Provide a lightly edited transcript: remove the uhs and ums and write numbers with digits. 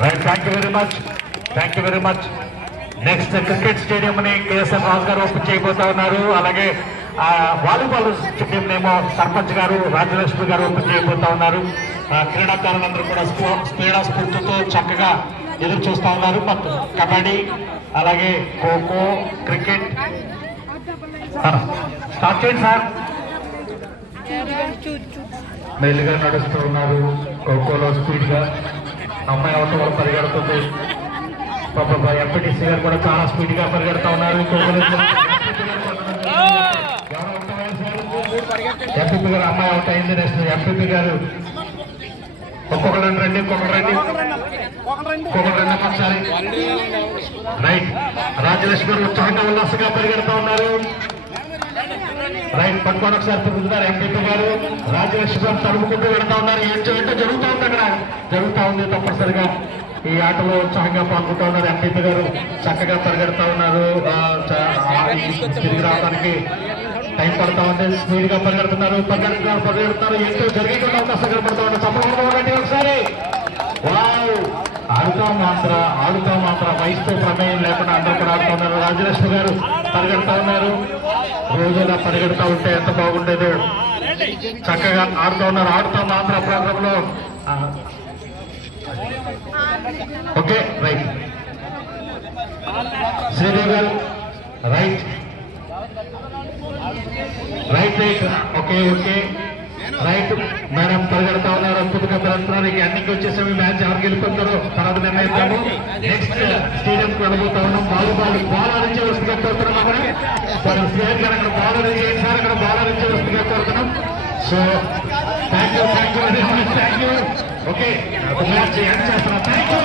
Right, thank you very much, thank you very much. Next cricket stadium ని KSN రాజు గారు open చేయబోతా ఉన్నారు. అలాగే వాలీబాల్ స్టేడియం నేమో సర్పంచ్ గారు రాజ్యలక్ష్మి గారు ఓపెన్ చేయబోతా ఉన్నారు. క్రీడాకారులందరూ కూడా క్రీడా స్ఫూర్తితో చక్కగా ఎదురు చూస్తా ఉన్నారు. కబడ్డీ అలాగే ఖోఖో క్రికెట్ స్టార్ట్ చేయండి సార్. మెల్లిగా నడుస్తూ ఉన్నారు. ఖోఖోలో స్పీడ్ గా అమ్మాయి అవతల కూడా పరిగెడుతుంది. పాప ఎంపీటీసీ గారు కూడా చాలా స్పీడ్ గా పరిగెడతా ఉన్నారు. ఎంపీపీ గారు అమ్మాయి అవుట్ అయింది. నెక్స్ట్ ఎంపీపీ గారు ఒక్కొక్కరు రండి, ఒక్కొక్కరు రండి, ఒక్కొక్కరు రండి ఒకసారి. రైట్, రాజ్యలక్ష్మి గారు చాలా ఉల్లాసంగా పరిగెడతా ఉన్నారు. రైట్, పట్టుకొని ఒకసారి తిరుగుతున్నారు ఎంపీపీ గారు. రాజ్యలక్ష్మి గారు తడుముకుంటూ వెళ్తా ఉన్నారు. ఏంటో జరుగుతూ ఉంది, అక్కడ జరుగుతూ ఉంది. తప్పనిసరిగా ఈ ఆటలో ఉత్సాహంగా పాల్గొంటూ ఉన్నారు. ఎంపీపీ గారు చక్కగా పరిగెడతా ఉన్నారు. తిరిగి రావడానికి టైం పడతా ఉంది. స్పీడ్ గా పరిగెడుతున్నారు. ఎంతో జరిగేటువంటి అవకాశం కనపడుతూ ఉన్నారు. సంబంధం ఒకసారి ఆడుతా మాత్ర వయసుతో ప్రమేయం లేకుండా అందరూ కూడా ఆడుతూ ఉన్నారు. రాజ్యలక్ష్మి గారు పరిగెడతా ఉన్నారు. రోజులా పరిగెడతా ఉంటే ఎంత బాగుండేదో. చక్కగా ఆడుతూ ఉన్నారు. ఆడుతా మాత్ర ప్రోగ్రామ్ లో okay. Right, Sridevi garu right right right okay okay right. Madam పరిగెడతా ఉన్నారు. అద్భుతంగా పెరుగుతున్నారు. ఇక అన్నికి వచ్చేసి మ్యాచ్ ఎవరికి వెళ్ళిపోతారో తర్వాత నిర్ణయిస్తాము. నెక్స్ట్ స్టేడియం కు వెళ్ళబోతా ఉన్నాం. బాల్ ఆడించే వస్తుందిగా కోరుతున్నాం. అక్కడ శ్రేయర్ గారు అక్కడ బాల్ ఆడించేయండి సార్. అక్కడ బాల్ ఆడించే వస్తుందిగా కోరుతున్నాం. So thank you very much, thank you. Okay, match end చేస్తున్నాం. Thank you.